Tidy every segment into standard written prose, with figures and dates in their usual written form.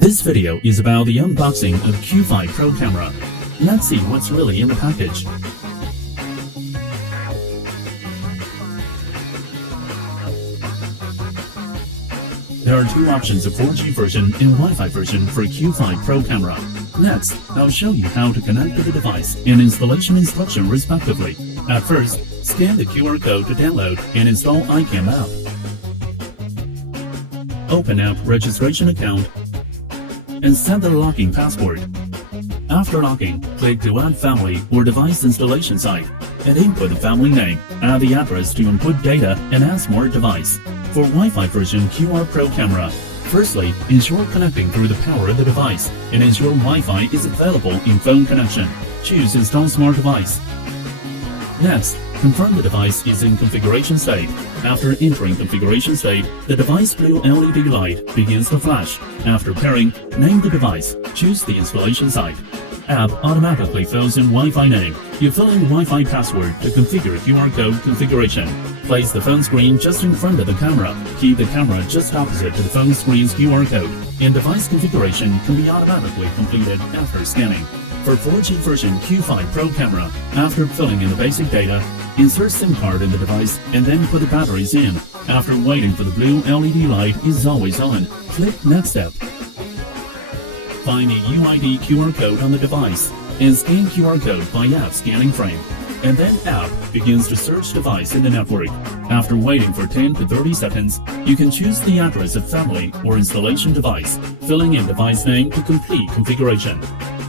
This video is about the unboxing of Q5 Pro camera. Let's see what's really in the package. There are two options of 4G version and Wi-Fi version for Q5 Pro camera. Next, I'll show you how to connect to the device and installation instruction respectively. At first, scan the QR code to download and install iCam app. Open app registration account and set the login password. After login, click to add family or device installation site and input the family name. Add the address to input data and add smart device. For Wi-Fi version QR Pro camera, firstly, ensure connecting through the power of the device and ensure Wi-Fi is available in phone connection. Choose Install Smart Device. Next, confirm the device is in configuration state. After entering configuration state, the device blue LED light begins to flash. After pairing, name the device. Choose the installation site. App automatically fills in Wi-Fi name. You fill in Wi-Fi password to configure QR code configuration. Place the phone screen just in front of the camera. Keep the camera just opposite to the phone screen's QR code, and device configuration can be automatically completed after scanning. For 4G version Q5 Pro camera, after filling in the basic data, insert SIM card in the device and then put the batteries in. After waiting for the blue LED light is always on, click Next Step. Find the UID QR code on the device and scan QR code by app scanning frame. And then app begins to search device in the network. After waiting for 10 to 30 seconds, you can choose the address of family or installation device, filling in device name to complete configuration.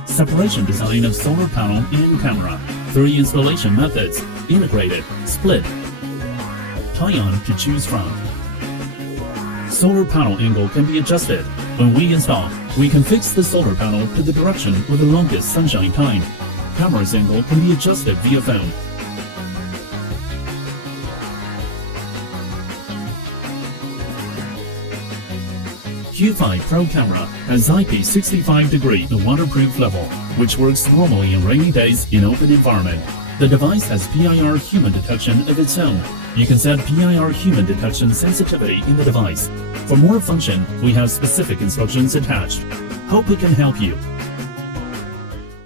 Separation design of solar panel and camera. 3 installation methods: integrated, split, tie-on to choose from. Solar panel angle can be adjusted. When we install, we can fix the solar panel to the direction with the longest sunshine time. Camera's angle can be adjusted via phone. Q5 Pro camera has IP65° waterproof level, which works normally in rainy days in open environment. The device has PIR Human detection of its own. You can set PIR Human detection sensitivity in the device. For more function, we have specific instructions attached. Hope we can help you.